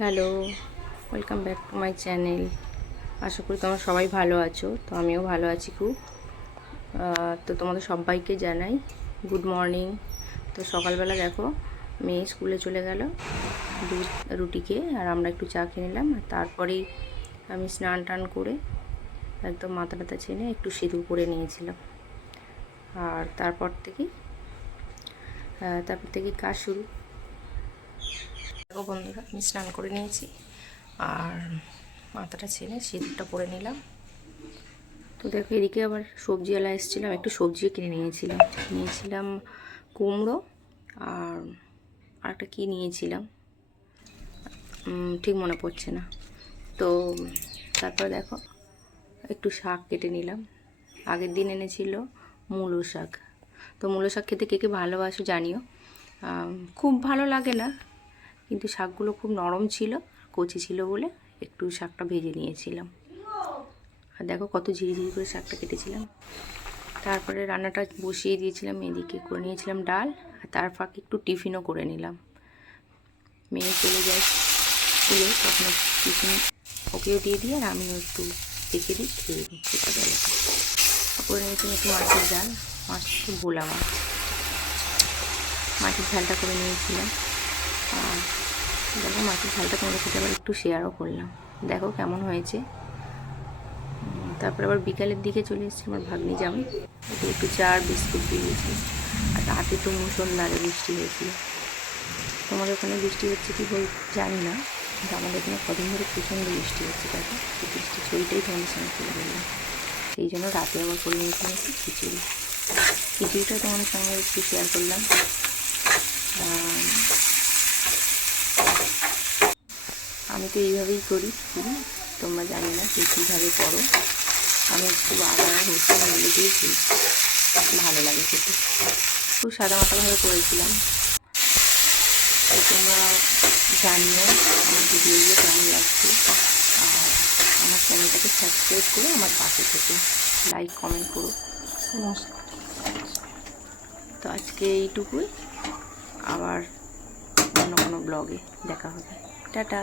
Hello, welcome back to my channel. আশা করি তোমরা সবাই ভালো আছো। তো আমিও ভালো আছি খুব। তো তোমাদের সবাইকে জানাই গুড মর্নিং। তো সকালবেলা দেখো মেয়ে স্কুলে চলে গেল, দুধ রুটি খেয়ে, আর আমরা একটু চা খেয়ে নিলাম। আর তারপরেই আমি স্নান টান করে একদম মাথা টাথা ছেনে একটু সিঁদুর পরে নিয়েছিলাম। আর তারপর থেকেই কাজ শুরু। দেখো বন্ধুরা, আমি স্নান করে নিয়েছি আর মাথাটা ছেড়ে সিঁদুরটা পরে নিলাম। তো দেখো এদিকে আবার সবজিওয়ালা এসেছিলাম, একটু সবজিও কিনে নিয়েছিলাম কুমড়ো আর একটা কী নিয়েছিলাম ঠিক মনে পড়ছে না। তো তারপর দেখো একটু শাক কেটে নিলাম। আগের দিন এনেছিল মূলো শাক। তো মূলো শাক খেতে কে কে ভালোবাসো জানিও। খুব ভালো লাগে না, কিন্তু শাকগুলো খুব নরম ছিল, কচি ছিল বলে একটু শাকটা ভেজে নিয়েছিলাম। আর দেখো কত ঝিরিঝিরি করে শাকটা কেটেছিলাম। তারপরে রান্নাটা বসিয়ে দিয়েছিলাম, এদিকে করে নিয়েছিলাম ডাল, আর তার ফাঁকে একটু টিফিনও করে নিলাম। মেয়ে চলে যায় স্কুলে, তখন টিফিন ওকেও দিয়ে দিই আর আমিও একটু দেখে দিই, খেয়ে নিই ছোটোবেলাটা। করে নিয়েছিলাম একটু মাছের ঝাল, মাছটা একটু ভোলা মাছ, মাছের ঝালটা করে নিয়েছিলাম। আর দেখো মাছের ঝালটা তোমাদের সাথে আবার একটু শেয়ারও করলাম, দেখো কেমন হয়েছে। তারপরে আবার বিকালের দিকে চলে এসেছি আমার ভাগ্নি জামাই, ওকে একটু চা আর বিস্কুট দিয়েছি। আর রাতে তো মুষলধারে বৃষ্টি হয়েছিল। তোমাদের ওখানে বৃষ্টি হচ্ছে কি জানি না, কিন্তু আমাদের এখানে কদিন ধরে প্রচণ্ড বৃষ্টি হচ্ছে। দেখো এই বৃষ্টির ছবিটাই তোমাদের সঙ্গে তুলে দিলাম। সেই জন্য রাতে আবার করে নিয়েছিলাম একটু খিচুড়িটা তোমাদের সঙ্গে একটু শেয়ার করলাম। আমি তো এইভাবেই করি খিচুড়ি, তোমরা জানি না কে কীভাবে করো। আমি খুব আলাদা হচ্ছে মিলে দিয়েছি, ভালো লাগে খেতে। খুব সাদামাটাভাবে করেছিলাম। তো তোমরা জানিও আমার ভিডিওগুলো কেমন লাগছে। আর আমার চ্যানেলটাকে সাবস্ক্রাইব করে আমার পাশে থেকে লাইক কমেন্ট করো। তো আজকে এইটুকুই, আবার অন্য কোনো ব্লগে দেখা হবে। টাটা।